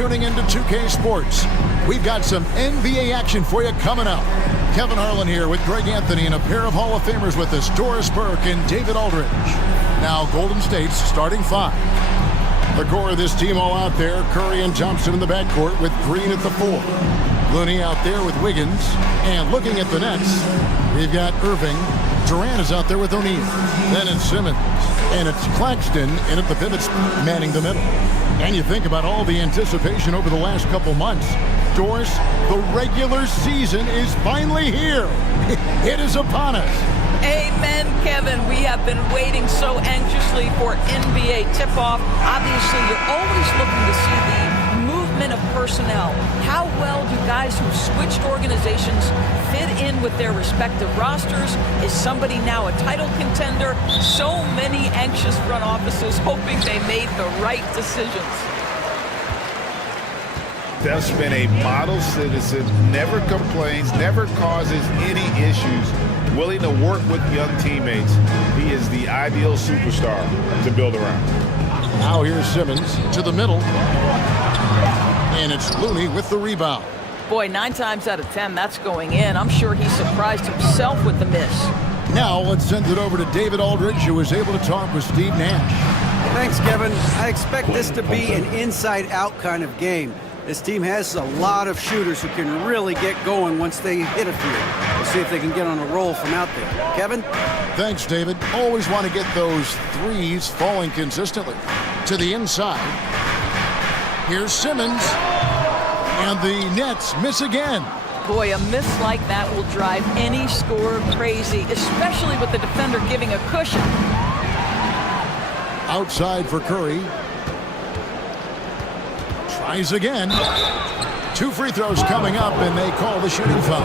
tuning into 2K Sports. We've got some NBA action for you coming up. Kevin Harlan here with Greg Anthony and a pair of Hall of Famers with us, Doris Burke and David Aldridge. Now Golden State's starting five. The core of this team all out there, Curry and Thompson in the backcourt with Green at the 4. Looney out there with Wiggins. And looking at the Nets, we've got Irving. Durant is out there with O'Neal. Then it's Simmons. And it's Claxton in at the pivot spot, manning the middle. And you think about all the anticipation over the last couple months. Doris, the regular season is finally here. It is upon us. Amen, Kevin. We have been waiting so anxiously for NBA tip-off. Obviously, you're always looking to see the movement of personnel. How well do guys who've switched organizations fit in with their respective rosters? Is somebody now a title contender? So many anxious front offices hoping they made the right decisions. Steph's been a model citizen, never complains, never causes any issues, willing to work with young teammates. He is the ideal superstar to build around. Now here's Simmons to the middle. And it's Looney with the rebound. Boy, 9 times out of 10, that's going in. I'm sure he surprised himself with the miss. Now let's send it over to David Aldridge, who was able to talk with Steve Nash. Thanks, Kevin. I expect this to be an inside-out kind of game. This team has a lot of shooters who can really get going once they hit a few. We'll see if they can get on a roll from out there. Kevin? Thanks, David. Always want to get those threes falling consistently. To the inside. Here's Simmons. And the Nets miss again. Boy, a miss like that will drive any scorer crazy, especially with the defender giving a cushion. Outside for Curry. Tries again. 2 free throws coming up, and they call the shooting foul.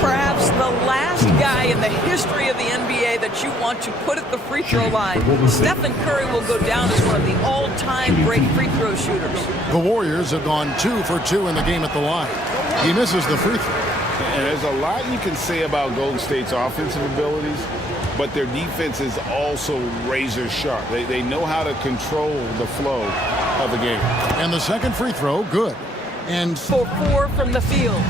Perhaps the last guy in the history of the NBA that you want to put at the free throw line. Stephen Curry will go down as one of the all-time great free throw shooters. The Warriors have gone 2 for 2 in the game at the line. He misses the free throw. And there's a lot you can say about Golden State's offensive abilities, but their defense is also razor sharp. They know how to control the flow of the game. And the second free throw, good. And for 4 from the field.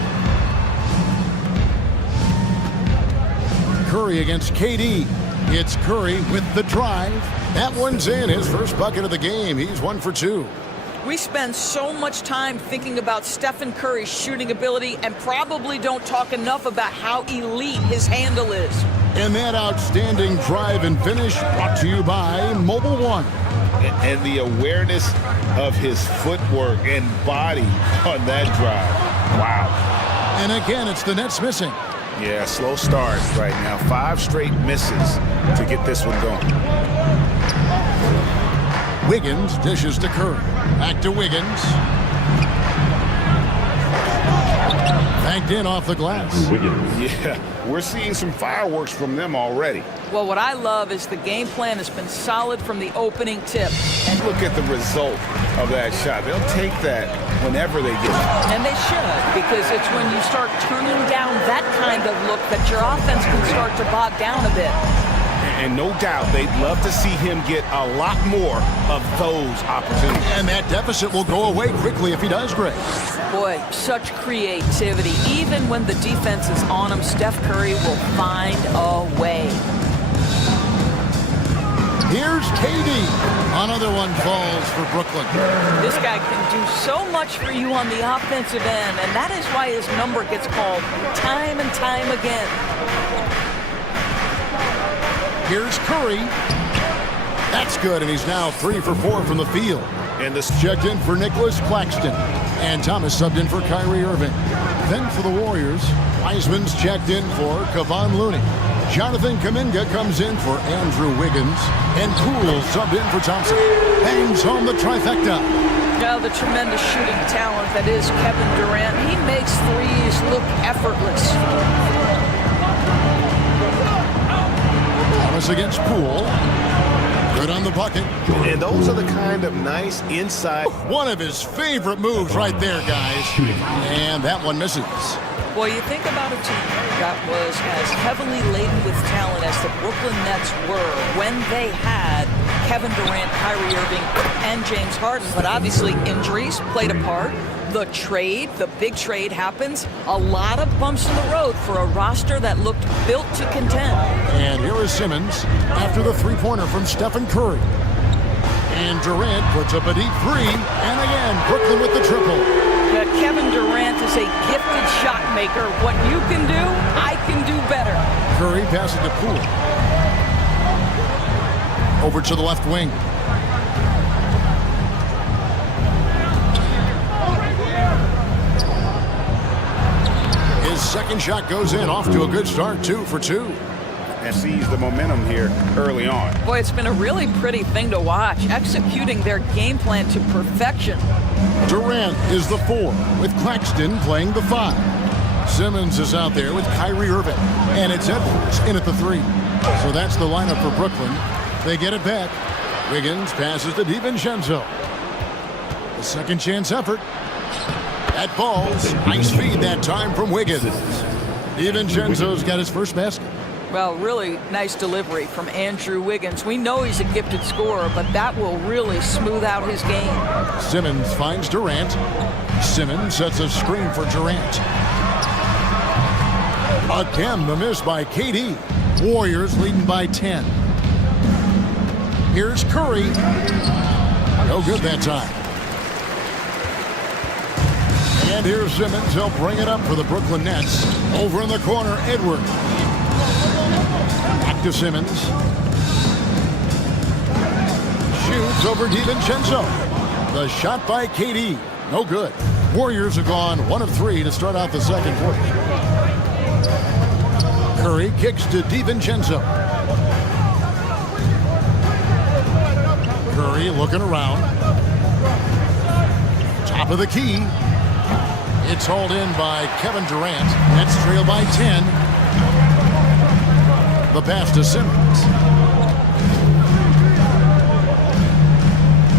Curry against KD. It's Curry with the drive. That one's in, his first bucket of the game. He's 1 for 2. We spend so much time thinking about Stephen Curry's shooting ability and probably don't talk enough about how elite his handle is. And that outstanding drive and finish brought to you by Mobile One. And the awareness of his footwork and body on that drive. Wow. And again, it's the Nets missing. Yeah, slow start right now. 5 straight misses to get this one going. Wiggins dishes to Curry. Back to Wiggins. Banked in off the glass. Yeah, we're seeing some fireworks from them already. Well, what I love is the game plan has been solid from the opening tip. And look at the result of that shot. They'll take that whenever they get it. And they should, because it's when you start turning down that kind of look that your offense can start to bog down a bit. And no doubt they'd love to see him get a lot more of those opportunities. And that deficit will go away quickly if he does, Greg. Boy, such creativity. Even when the defense is on him, Steph Curry will find a way. Here's KD. Another one falls for Brooklyn. This guy can do so much for you on the offensive end, and that is why his number gets called time and time again. Here's Curry. That's good, and he's now 3 for 4 from the field. And this checked in for Nicholas Claxton. And Thomas subbed in for Kyrie Irving. Then for the Warriors, Wiseman's checked in for Kevon Looney. Jonathan Kuminga comes in for Andrew Wiggins. And Poole subbed in for Thompson. Bangs home the trifecta. Now the tremendous shooting talent that is Kevin Durant. He makes threes look effortless. Thomas against Poole. Good on the bucket. And those are the kind of nice inside. One of his favorite moves right there, guys. And that one misses. Well, you think about a team that was as heavily laden with talent as the Brooklyn Nets were when they had Kevin Durant, Kyrie Irving, and James Harden. But obviously injuries played a part. The trade, the big trade happens. A lot of bumps in the road for a roster that looked built to contend. And here is Simmons after the three-pointer from Stephen Curry. And Durant puts up a deep three. And again, Brooklyn with the triple. Yeah, Kevin Durant is a gifted shot maker. What you can do, I can do better. Curry passes to Poole. Over to the left wing. His second shot goes in, off to a good start, 2 for 2. And seize the momentum here early on. Boy, it's been a really pretty thing to watch, executing their game plan to perfection. Durant is the 4, with Claxton playing the 5. Simmons is out there with Kyrie Irving, and it's Edwards in at the 3. So that's the lineup for Brooklyn. They get it back. Wiggins passes to DiVincenzo. The second chance effort. That falls. Nice feed that time from Wiggins. DiVincenzo's got his first basket. Well, really nice delivery from Andrew Wiggins. We know he's a gifted scorer, but that will really smooth out his game. Simmons finds Durant. Simmons sets a screen for Durant. Again, the miss by KD. Warriors leading by 10. Here's Curry. No good that time. And here's Simmons. He'll bring it up for the Brooklyn Nets. Over in the corner, Edwards. Back to Simmons. Shoots over DiVincenzo. The shot by KD. No good. Warriors have gone 1 of 3 to start out the second quarter. Curry kicks to DiVincenzo. Curry looking around. Top of the key. It's hauled in by Kevin Durant. Nets trail by 10. The pass to Simmons.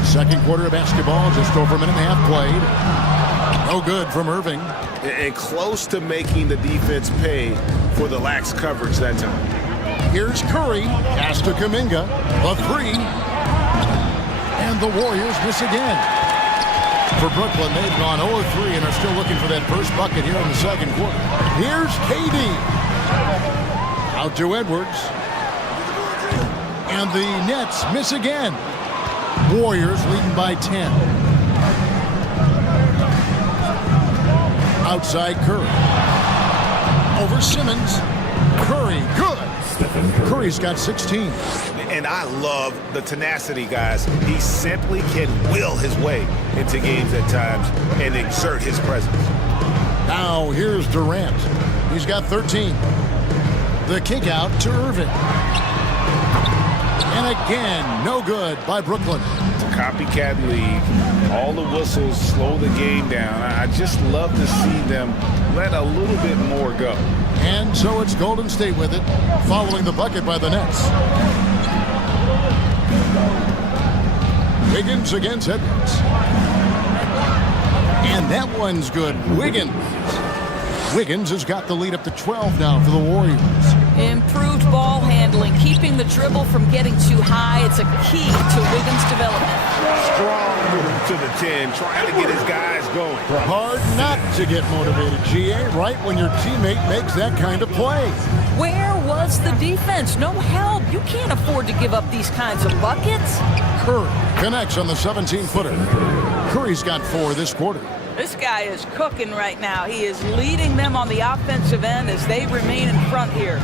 Second quarter of basketball, just over a minute and a half played. No good from Irving. And close to making the defense pay for the lax coverage that time. Here's Curry. Pass to Kuminga. The 3. And the Warriors miss again. For Brooklyn, they've gone 0-3 and are still looking for that first bucket here in the second quarter. Here's KD. Out to Edwards. And the Nets miss again. Warriors leading by 10. Outside Curry. Over Simmons. Curry, good. Curry's got 16. And I love the tenacity, guys. He simply can will his way into games at times and exert his presence. Now here's Durant. He's got 13. The kick out to Irving. And again, no good by Brooklyn. Copycat league. All the whistles slow the game down. I just love to see them let a little bit more go. And so it's Golden State with it, following the bucket by the Nets. Wiggins against Edwards. And that one's good. Wiggins has got the lead up to 12 now for the Warriors. Improved ball handling, keeping the dribble from getting too high. It's a key to Wiggins' development. Strong move to the 10, trying to get his guys going. Hard not to get motivated, GA, right when your teammate makes that kind of play. Where was the defense? No help. You can't afford to give up these kinds of buckets. Curry connects on the 17-footer. Curry's got 4 this quarter. This guy is cooking right now. He is leading them on the offensive end as they remain in front here.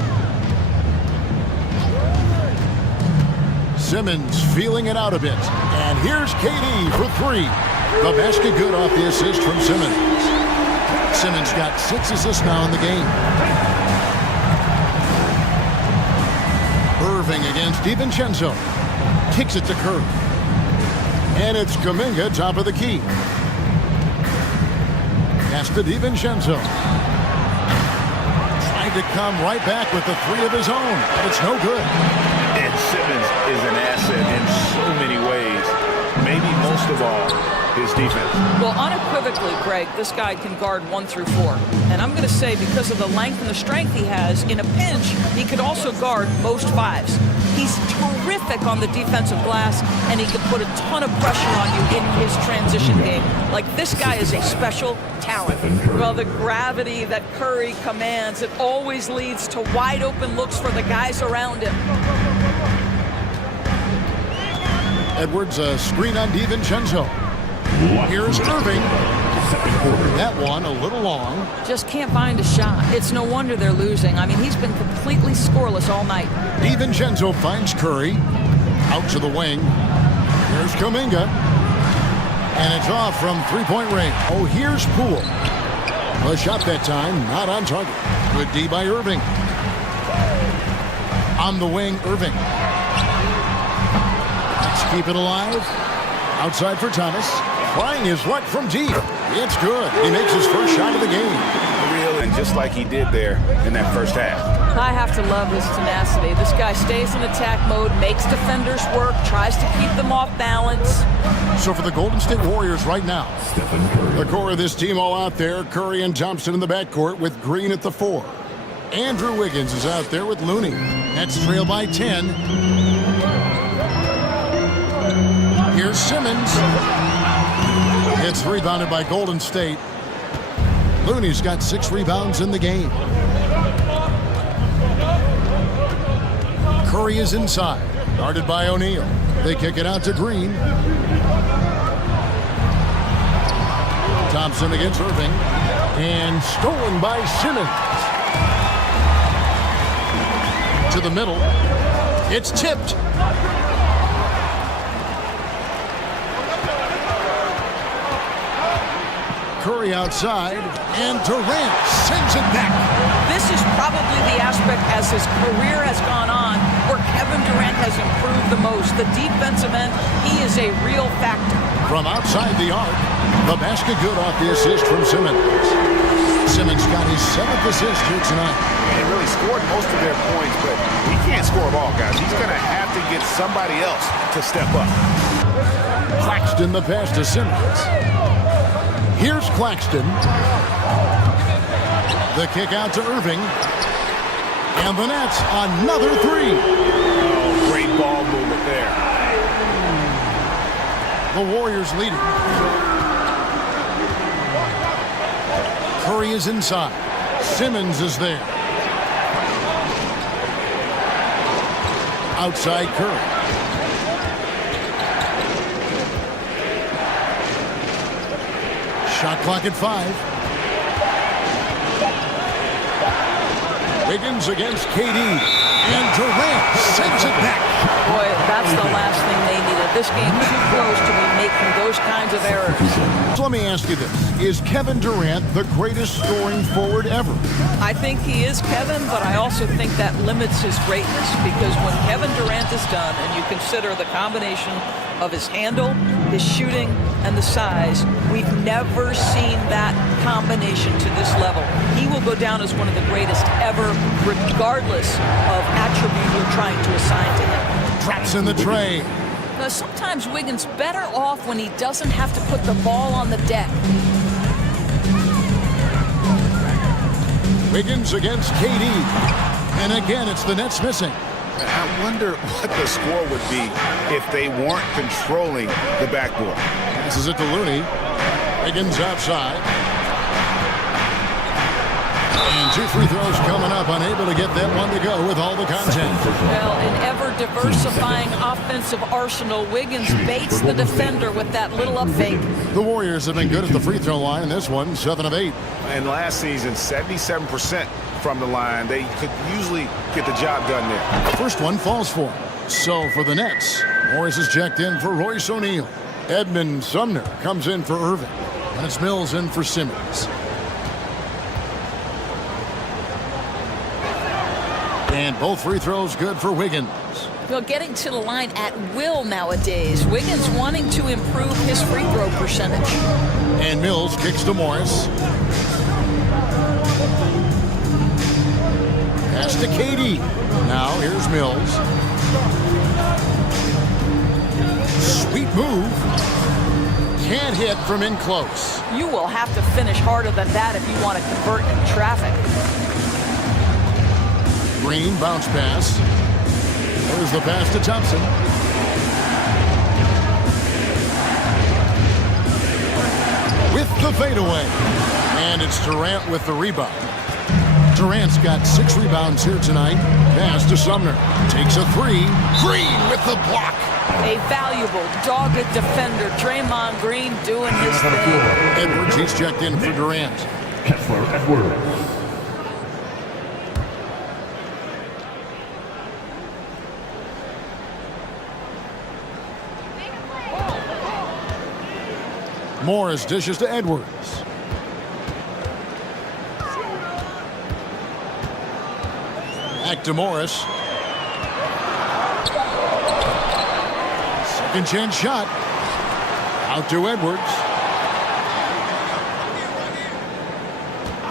Simmons feeling it out a bit. And here's KD for 3. The basket good off the assist from Simmons. Simmons got 6 assists now in the game. Irving against DiVincenzo. Kicks it to Curry. And it's Kuminga top of the key. Pass to DiVincenzo. Trying to come right back with the 3 of his own. But it's no good. And Simmons is an asset in so many ways. maybe most of all, his defense. Well, unequivocally, Greg, this guy can guard 1 through 4. And I'm going to say because of the length and the strength he has, in a pinch, he could also guard most 5s. He's terrific on the defensive glass, and he can put a ton of pressure on you in his transition game. Like, this guy is a special talent. Well, the gravity that Curry commands, it always leads to wide open looks for the guys around him. Edwards, a screen on DiVincenzo. Here's Irving. That one a little long. Just can't find a shot. It's no wonder they're losing. I mean, he's been completely scoreless all night. DiVincenzo finds Curry. Out to the wing. Here's Kuminga. And it's off from three-point range. Oh, here's Poole. A shot that time, not on target. Good D by Irving. On the wing, Irving. Let's keep it alive. Outside for Thomas. Trying his luck from deep. It's good. He makes his first shot of the game. And just like he did there in that first half. I have to love his tenacity. This guy stays in attack mode, makes defenders work, tries to keep them off balance. So for the Golden State Warriors right now, the core of this team all out there, Curry and Thompson in the backcourt with Green at the 4. Andrew Wiggins is out there with Looney. Nets trail by 10. Here's Simmons. It's rebounded by Golden State. Looney's got 6 rebounds in the game. Curry is inside, guarded by O'Neal. They kick it out to Green. Thompson against Irving. And stolen by Simmons. To the middle. It's tipped. Curry outside, and Durant sends it back. This is probably the aspect as his career has gone on where Kevin Durant has improved the most. The defensive end, he is a real factor. From outside the arc, the basket good off the assist from Simmons. Simmons got his 7th assist here tonight. He really scored most of their points, but he can't score them all, guys. He's going to have to get somebody else to step up. Claxton the pass to Simmons. Here's Claxton. The kick out to Irving. And the Nets, another 3. Oh, great ball movement there. The Warriors leading. Curry is inside. Simmons is there. Outside Curry. Shot clock at 5. Wiggins against KD. And Durant sends it back. Boy, that's the last thing they needed. This game too close to be making those kinds of errors. So let me ask you this. Is Kevin Durant the greatest scoring forward ever? I think he is, Kevin, but I also think that limits his greatness because when Kevin Durant is done and you consider the combination of his handle, his shooting, and the size, we've never seen that combination to this level. He will go down as one of the greatest ever, regardless of attribute you're trying to assign to him. Drops in the tray. Now, sometimes Wiggins better off when he doesn't have to put the ball on the deck. Wiggins against KD. And again, it's the Nets missing. I wonder what the score would be if they weren't controlling the backboard. This is it to Looney. Wiggins outside. And 2 free throws coming up, unable to get that one to go with all the content. Well, an ever-diversifying offensive arsenal, Wiggins baits the defender with that little up fake. The Warriors have been good at the free throw line in this one, 7 of 8. And last season, 77% from the line. They could usually get the job done there. First one falls for him. So for the Nets, Morris is checked in for Royce O'Neal. Edmund Sumner comes in for Irving. And it's Mills in for Simmons. And both free throws good for Wiggins. Well, getting to the line at will nowadays. Wiggins wanting to improve his free throw percentage. And Mills kicks to Morris. Pass to KD. Now here's Mills. Sweet move. Can't hit from in close. You will have to finish harder than that if you want to convert in traffic. Green bounce pass. There's the pass to Thompson. With the fadeaway. And it's Durant with the rebound. Durant's got 6 rebounds here tonight. Pass to Sumner. Takes a 3. Green with the block. A valuable, dogged defender, Draymond Green, doing his thing. Edwards, he's checked in for Durant. Kessler Edwards. Morris dishes to Edwards. Back to Morris. Second chance shot. Out to Edwards.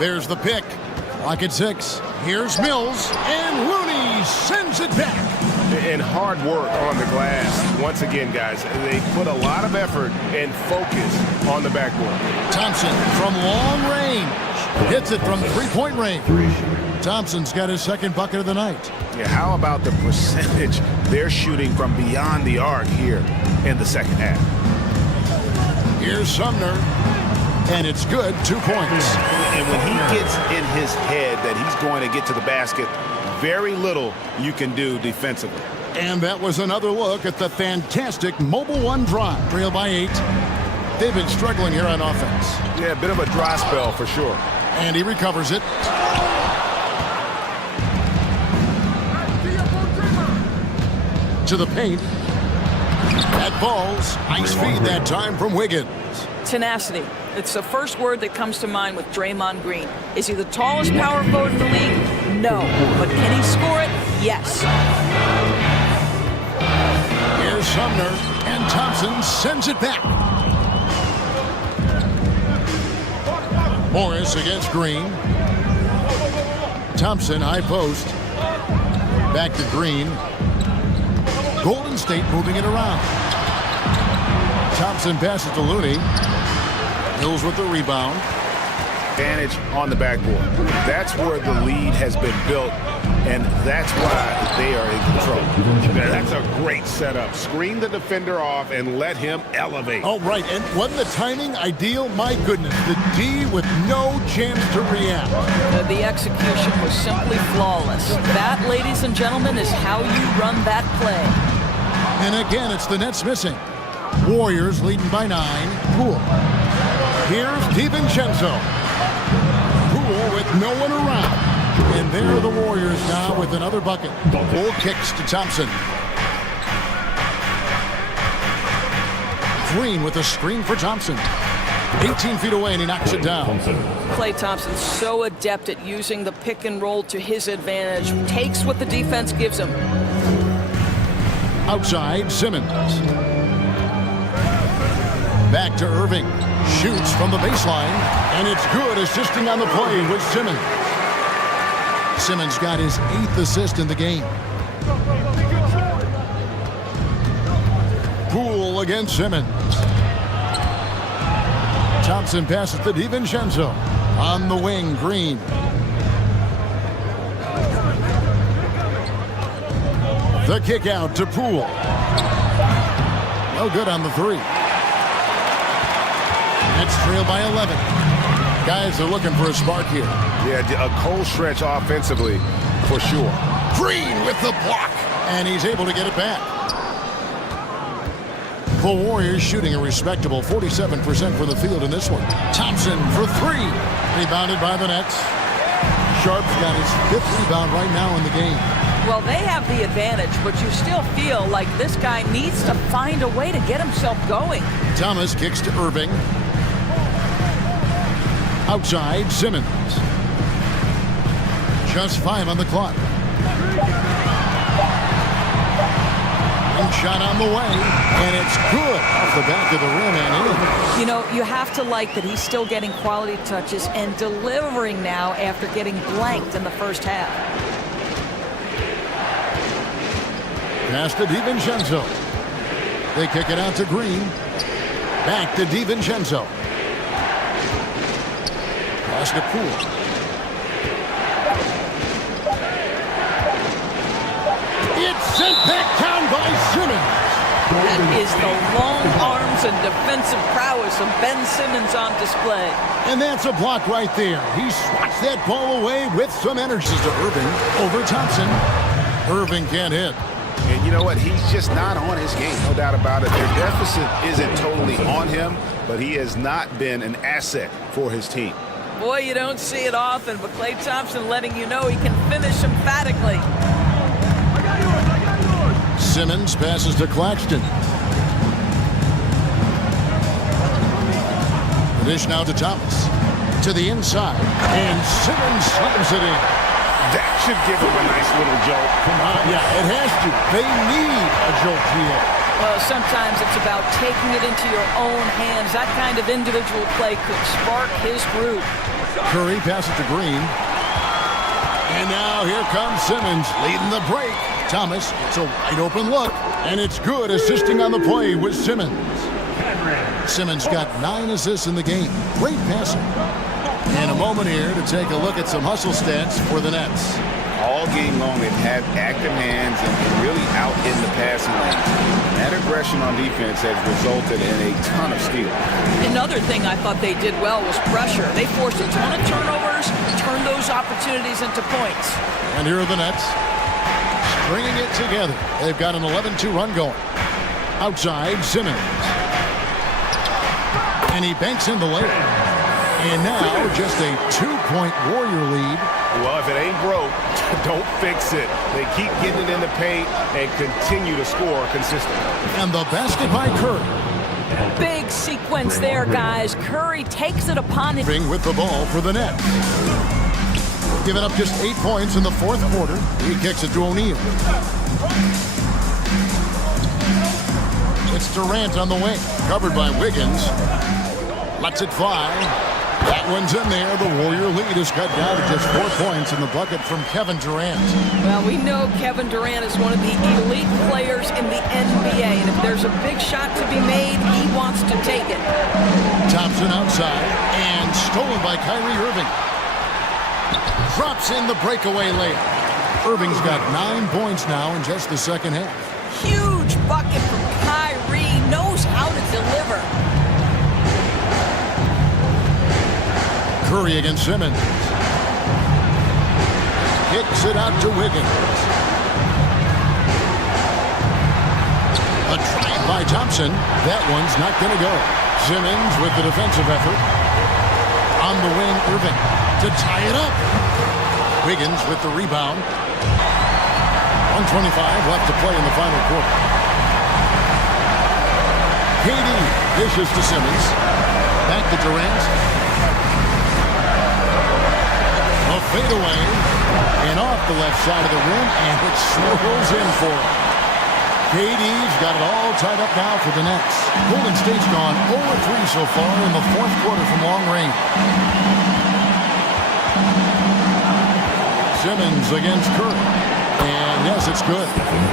There's the pick. Clock at 6. Here's Mills. And Looney sends it back. And hard work on the glass. Once again, guys, they put a lot of effort and focus on the backboard. Thompson from long range. Hits it from three-point range. Thompson's got his second bucket of the night. Yeah, how about the percentage they're shooting from beyond the arc here in the second half? Here's Sumner. And it's good. 2 points. And when he gets in his head that he's going to get to the basket, very little you can do defensively. And that was another look at the fantastic Mobile One drive. Trail by 8. They've been struggling here on offense. Yeah, a bit of a dry spell for sure. And he recovers it. To the paint. That ball's ice feed that time from Wiggins. Tenacity. It's the first word that comes to mind with Draymond Green. Is he the tallest power forward in the league? No. But can he score it? Yes. Here's Sumner, and Thompson sends it back. Morris against Green. Thompson, high post. Back to Green. Golden State moving it around. Thompson passes to Looney. Mills with the rebound. Advantage on the backboard. That's where the lead has been built, and that's why they are in control. That's a great setup. Screen the defender off and let him elevate. Oh, right. And wasn't the timing ideal? My goodness. The D with no chance to react. The execution was simply flawless. That, ladies and gentlemen, is how you run that play. And again, it's the Nets missing. Warriors leading by 9. Poole. Here's DiVincenzo. Poole with no one around. And there are the Warriors now with another bucket. Poole kicks to Thompson. Green with a screen for Thompson. 18 feet away, and he knocks it down. Klay Thompson's so adept at using the pick and roll to his advantage. Takes what the defense gives him. Outside, Simmons. Back to Irving. Shoots from the baseline, and it's good, assisting on the play with Simmons. Simmons got his 8th assist in the game. Poole against Simmons. Thompson passes to DiVincenzo. On the wing, Green. The kick out to Poole. No good on the 3. Nets trail by 11. Guys are looking for a spark here. Yeah, a cold stretch offensively for sure. Green with the block. And he's able to get it back. The Warriors shooting a respectable 47% from the field in this one. Thompson for 3. Rebounded by the Nets. Sharp's got his 5th rebound right now in the game. Well, they have the advantage, but you still feel like this guy needs to find a way to get himself going. Thomas kicks to Irving. Outside, Simmons. Just 5 on the clock. One shot on the way, and it's good off the back of the rim and in. You know, you have to like that he's still getting quality touches and delivering now after getting blanked in the first half. Pass to DiVincenzo. They kick it out to Green. Back to DiVincenzo. Pass to Poole. It's sent back down by Simmons. That is the long arms and defensive prowess of Ben Simmons on display. And that's a block right there. He swats that ball away with some energy to Irving over Thompson. Irving can't hit. And you know what? He's just not on his game, no doubt about it. Their deficit isn't totally on him, but he has not been an asset for his team. Boy, you don't see it often, but Klay Thompson letting you know he can finish emphatically. Simmons passes to Claxton. The dish now to Thomas. To the inside. And Simmons slams it in. That should give him a nice little jolt. Yeah, it has to. They need a jolt here. Well, sometimes it's about taking it into your own hands. That kind of individual play could spark his groove. Curry passes to Green. And now here comes Simmons leading the break. Thomas, it's a wide open look. And it's good, assisting on the play with Simmons. Simmons got 9 assists in the game. Great passing. In a moment here to take a look at some hustle stats for the Nets. All game long, they've had active hands and really out in the passing lane. That aggression on defense has resulted in a ton of steals. Another thing I thought they did well was pressure. They forced a ton of turnovers, turned those opportunities into points. And here are the Nets, stringing it together. They've got an 11-2 run going. Outside, Simmons. And he banks in the layup. And now just a 2-point Warrior lead. Well, if it ain't broke, don't fix it. They keep getting it in the paint and continue to score consistently. And the basket by Curry. Big sequence there, guys. Curry takes it upon him. With the ball for the Nets. Giving up just 8 points in the fourth quarter. He kicks it to O'Neal. It's Durant on the wing. Covered by Wiggins. Lets it fly. That one's in there. The Warrior lead is cut down to just 4 points in the bucket from Kevin Durant. Well, we know Kevin Durant is one of the elite players in the NBA, and if there's a big shot to be made, he wants to take it. Thompson outside, and stolen by Kyrie Irving. Drops in the breakaway layup. Irving's got 9 points now in just the second half. Huge bucket from Kyrie, knows how to deliver. Curry against Simmons. Kicks it out to Wiggins. A try by Thompson. That one's not going to go. Simmons with the defensive effort. On the wing, Irving to tie it up. Wiggins with the rebound. 1:25 left to play in the final quarter. KD dishes to Simmons. Back to Durant. A fadeaway, and off the left side of the rim, and it swirls in for him. KD's got it all tied up now for the Nets. Golden State's gone 0-3 so far in the fourth quarter from long range. Simmons against Curry, and yes, it's good.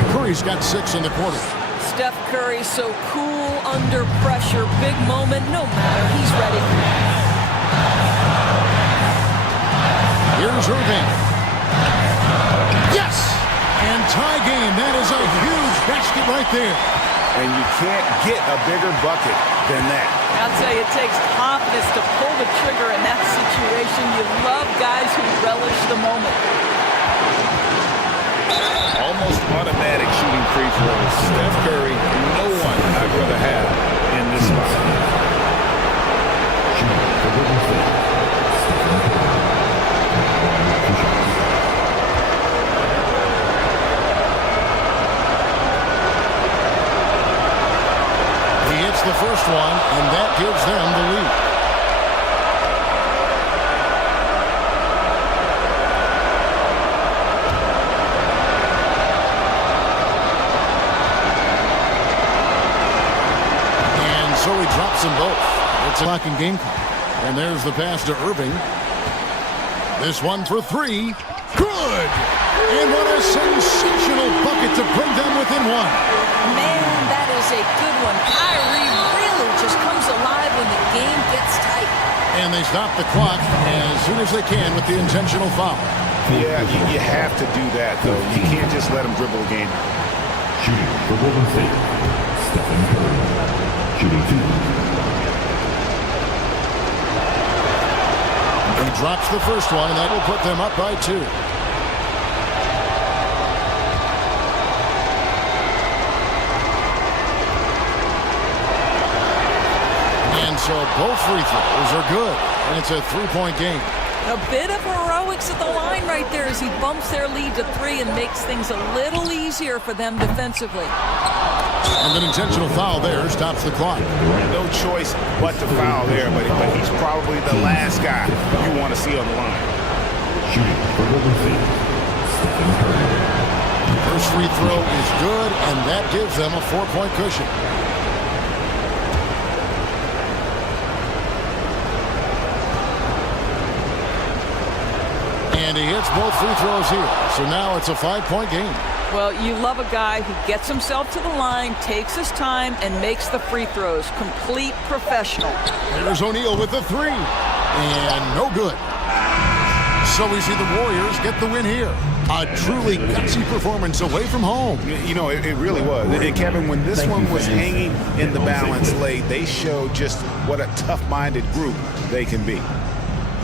Curry's got 6 in the quarter. Steph Curry so cool under pressure. Big moment, no matter, he's ready. Here's Irving. Yes! And tie game. That is a huge basket right there. And you can't get a bigger bucket than that. I'll tell you, it takes confidence to pull the trigger in that situation. You love guys who relish the moment. Almost automatic shooting free throws. Steph Curry, no one I'd rather have in this spot. The first one, and that gives them the lead. And so he drops them both. It's a locking game clock. And there's the pass to Irving. This one for 3. Good! And what a sensational bucket to bring them within 1. Man, that is is a good one. Kyrie really just comes alive when the game gets tight. And they stop the clock as soon as they can with the intentional foul. Yeah, you have to do that, though. You can't just let them dribble the game. Shooting for Golden State, Stephen Curry. Shooting 2. He drops the first one, and that will put them up by 2. And so both free throws are good, and it's a 3-point game. A bit of heroics at the line right there as he bumps their lead to 3 and makes things a little easier for them defensively. And an intentional foul there stops the clock. No choice but to foul there, but he's probably the last guy you want to see on the line. Shooting for Golden State, Stephen Curry. First free throw is good, and that gives them a 4-point cushion. And he hits both free throws here. So now it's a 5-point game. Well, you love a guy who gets himself to the line, takes his time, and makes the free throws. Complete professional. There's O'Neal with the 3. And no good. So we see the Warriors get the win here. A truly gutsy performance away from home. You know, it really was. And Kevin, when this one was hanging in the balance late, they showed just what a tough-minded group they can be.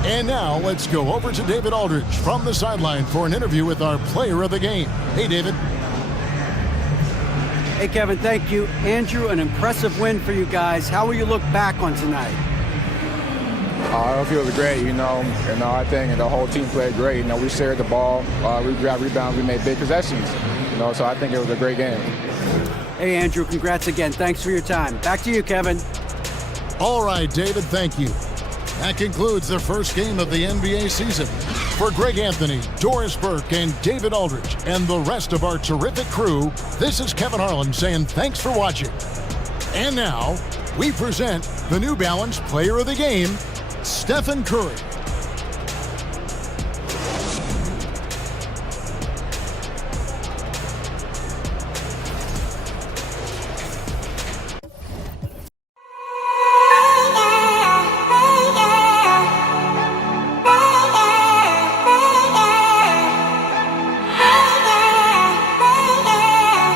And now let's go over to David Aldridge from the sideline for an interview with our player of the game. Hey, David. Hey, Kevin, thank you. Andrew, an impressive win for you guys. How will you look back on tonight? It feels great, I think the whole team played great. We shared the ball, we grabbed rebounds, we made big possessions, so I think it was a great game. Hey, Andrew, congrats again. Thanks for your time. Back to you, Kevin. All right, David, thank you. That concludes the first game of the NBA season. For Greg Anthony, Doris Burke, and David Aldridge, and the rest of our terrific crew, this is Kevin Harlan saying thanks for watching. And now, we present the New Balance Player of the Game, Stephen Curry.